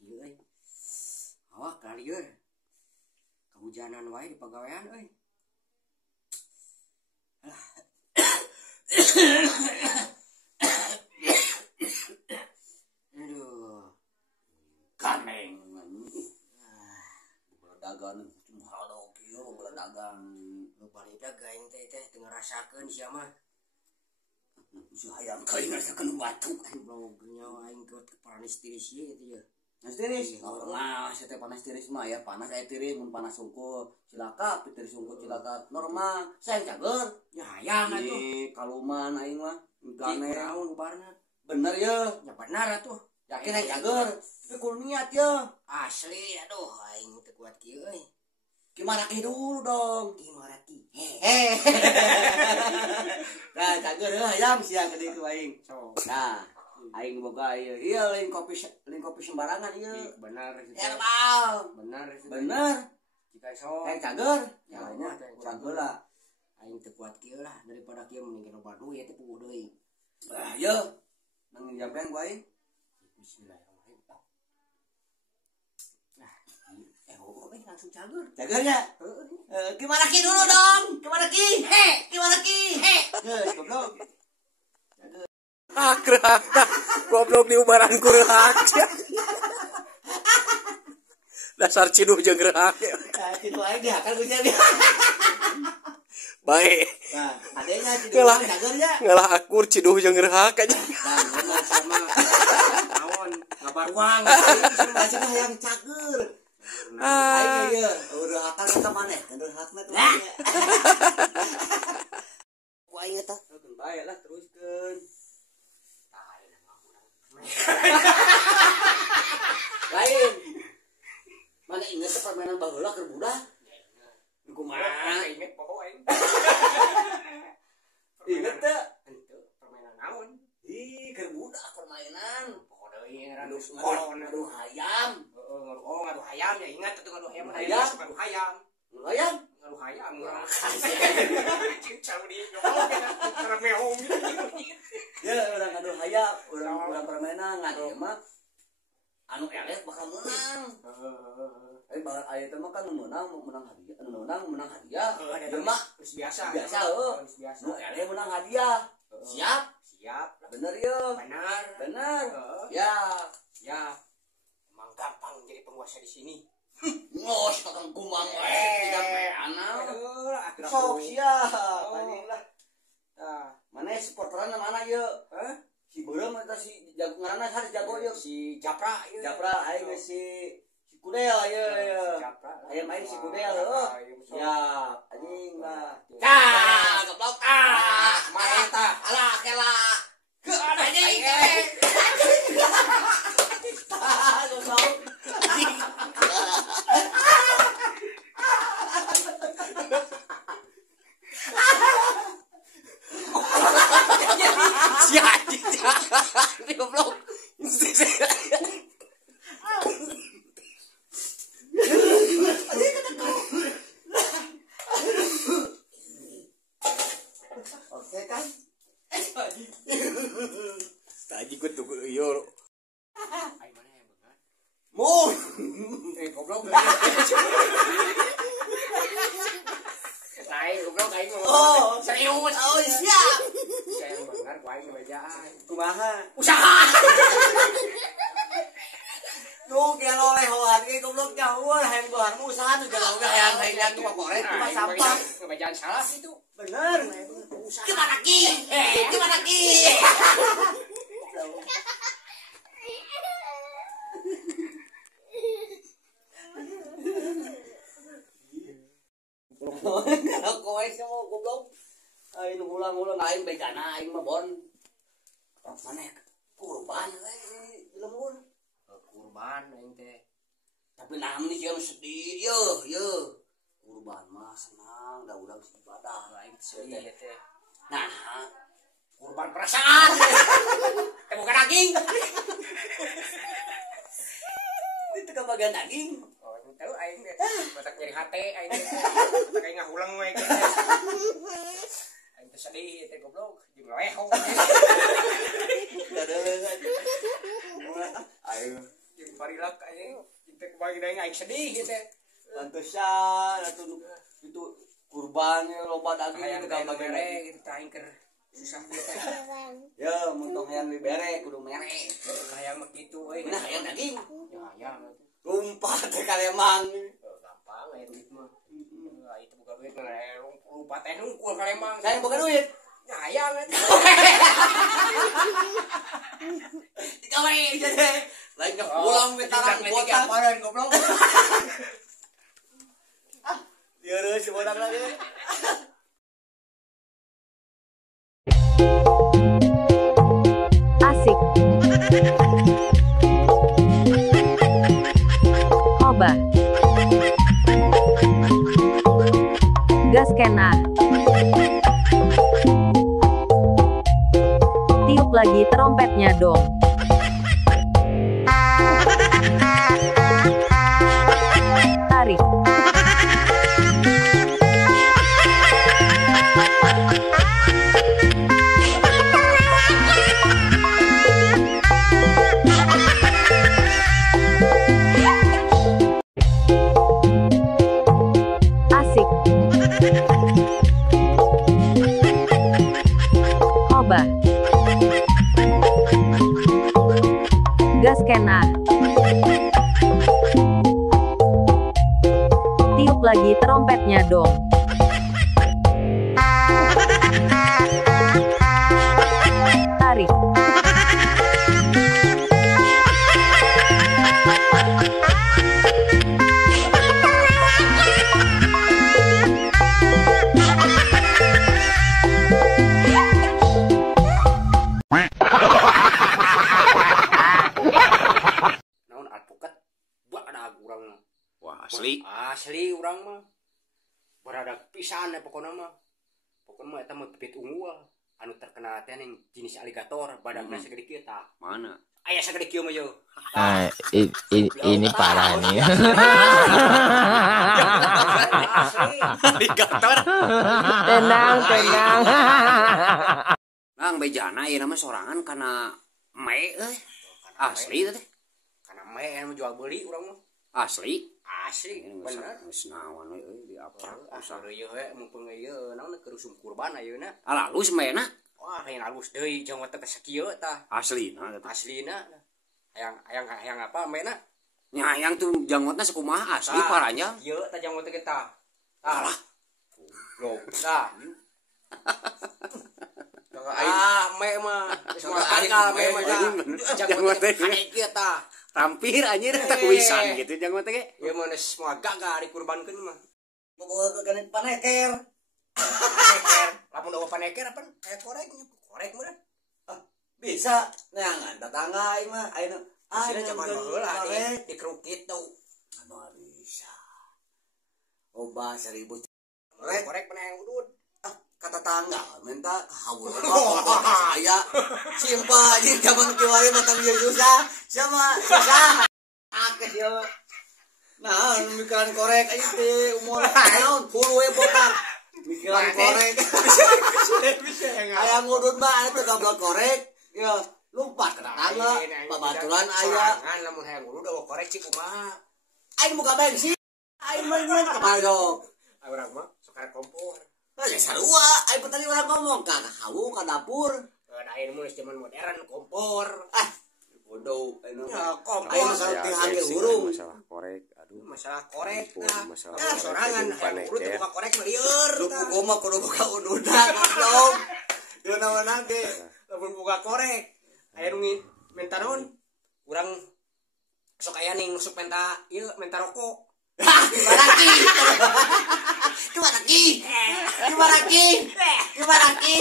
ieu euy. Awak kalieur. Kehujanan wae di pagawean euy. Aduh. Kaneng. Dagang mahal kieu dagang. Nu bari dagang teh teu ngarasakeun sia mah. Si hayang kain rasakeun batu. Blog nyawa aing ke panas tiris ieu kitu ya. Panas tiris. Normal sia teh panas tiris mah ya panas aya tiris mun panas sungkul. Cilaka tiris sungkul cilaka normal. Sayang cager. Ya hayang atuh. Ih kaluman aing mah. Gane naon ubarna. Bener ya. Ya benar atuh. Yakin aing cager. Tapi kudu niat ya. Asli aduh aing teu kuat kieu euy. Kimaraki dulu dong. Kimaraki. Nah, cager hayam siang gede ku aing. So. Nah, aing boga ieu. Ieu lain kopi sembarangan ieu. Benar itu. Herbal. Benar itu. Bener. Jika so. Kayak cager. Ya Nya cager lah. Aing teu kuat kieu lah daripada kieu mending obat nu ya teh puguh deui. Ah, ieu. Nang jampean ku aing. Bismillahirrahmanirrahim. Nah, langsung cager. Cagernya. Kimaraki dulu dong. Kimaraki. Kimaraki. Geus goblok. Gerak. Goblok di ubaran ku reak. Dasar ciduh jeung gerak. Ciduh aing dihakal ku nya. Baik. Nah, adanya ciduh cagernya. Ngalah akur ciduh jeung gerak aja. Nah, bener sama. Naon? Ngabar uang. Masih hayang cager. Aing ieu udah hakal eta maneh, udah hakna tuh. Ku aing eta. Bae lah teruskeun. Lain. Mana inget permainan baheula keur budak? Kumaha? Inget pokok aing. Inget teu? Henteu permainan naon? Ih, keur budak permainan. Pokok deui ngaran Ngadu hayam. Oh, ngadu hayam ya ingat atuh ngadu hayam. Hayam. Ngadu hayam. Hayam? Ngadu hayam. Cau di ngomong cara meong gitu. Ya, urang ngadu hayam, urang permainan ngadu mah anu eleh bakal menang. Tapi bakal aya teh mah kan menang hadiah, menang hadiah. Ieu mah biasa. Biasa heuh. Nu eleh menang hadiah. Siap? Siap. Bener yeuh. Benar. Bener. Ya. Ya. Emang gampang jadi penguasa di sini. Ngos kakang kumang tidak anak. Sok Sok siap. Anjing lah. Tah, mana supporteran mana yeuh? Si Beureum eta si jago ngaranna harus jago yeuh. Si Japra ieu. Japra aing si Kudel ieu. Aya main si Kudel heuh. Ya, anjing lah. Tah, goblok ah. Mana tah? Alah kela. Ke anjing. Tah, goblok. Si anjing. Ini goblok. Oke kan? Tadi gue tuh yo. Ai mana yang benar? Mun. Goblok. Lain goblok aing ngomong. Oh, Serius. Oh, siap. Saya yang benar ku aing ngabejaan. Kumaha? Usaha. Nu gelo lehoan ge goblok jauh hayang gohanmu usaha nu gelo ge hayang hayang tukang korek tukang sampah. Ngabejaan salah itu. Bener. Gimana ki? Gimana ki? Kalau kowe semua goblok. Aing ulang-ulang aing begana aing mah bon. Mana kurban we lembur. Kurban aing teh. Tapi namun nih yang sedih yo. Kurban mah senang, dah udah ibadah aing sedih teh. Nah, Kurban perasaan. Bukan daging. itu kebagian daging. Oh, ini tahu aing teh. Masak nyeri hate aing teh. Masak aing ngahulang we. Aing teh sedih teh goblok, jeung lehong. Ayo. Jeung Farila budak anjing. Kita kebagi deui aing sedih gitu. Pantesan atuh itu kurbannya loba daging Hayang kita teh bagi mere gitu tah aing keur susah gitu. ya mun hayang dibere kudu mere Hayang mah kitu euy. nah hayang daging Ya hayang. lumpat teh kalemang Gampang aya duit mah. Itu bukan duit mah lupa teh nungkul kalemang. saya bukan duit Ya hayang. dikawe jadi lain ke pulang betaran botak padan goblok. dia reus botak lagi Asik. Hoba. Gas kena. Tiup lagi trompetnya dong. Tarik. Asik. Hoba. Gas kena. Tiup lagi trompetnya dong. Tarik. Naon alpukat badag urang mah. Wah, asli. Asli urang mah. Baradag pisan ya pokona mah. Pokona mah eta mah bibit unggul anu terkenal teh ning jenis aligator badagna sagede kieu tah. Mana? Aya sagede kieu mah yo. Nah, ini parah nih. Asli. Aligator. Tenang, tenang. Nang bejana ieu nama sorangan kana mae euy. Asli teh. Kana mae anu jual beli urang mah. Asli. Asli bener. Geus naon we euy di apa? Asal ieu we mumpung ieu naon kerusum kurban ayeuna. Alalus maeuna. Wah, hayang halus deui jeung teh sakieu tah. Aslina teh. Aslina. Hayang apa maena? Nyayang tuh janggutna sakumaha asli paranya. Ieu tah janggut teh kita. Alah. Loh, tah. Me mah. Semua tanggal me mah janggut teh kieu tah. Tampir anjir teh wisan gitu janggut teh. Ieu mah semua gagal dikurbankeun mah. bawa ke kanet paneker Paneker. Lamun eueuh paneker apa? Kayak korek meureun. bisa neangan tetangga aing mah ayeuna Aslinya zaman baheula dikerukit tuh. anu bisa oba 1000 Korek pernah yang udud. kata tangga minta haul aya simpel aja zaman kiwari matang susah sama susah akeh ya nah mikiran korek aja teh umur naon full we botak mikiran korek aya ngudut mah anu teh gablok korek ya lumpat ke tangga babaturan aya Sorangan lamun hayang udud eueuh korek cik kumaha. aing buka bensin aing main kamarog Urang mah sok karek kompor. ya sarua aing tadi urang ngomong ka hawu ka dapur Dain mun zaman modern kompor. bodoh anu Ya kompor. aing masalah teh hage urung Masalah korek. Aduh. Masalah korek Ampun, nah. masalah Ya korek, sorangan jadi hayang urut paneker. buka korek mah lieur. lu kumaha kudu buka ududan goblok yo nawana ge Lamun buka korek aya nu minta naon? Urang sok aya ning nusuk minta ieu minta rokok. Gimana ki?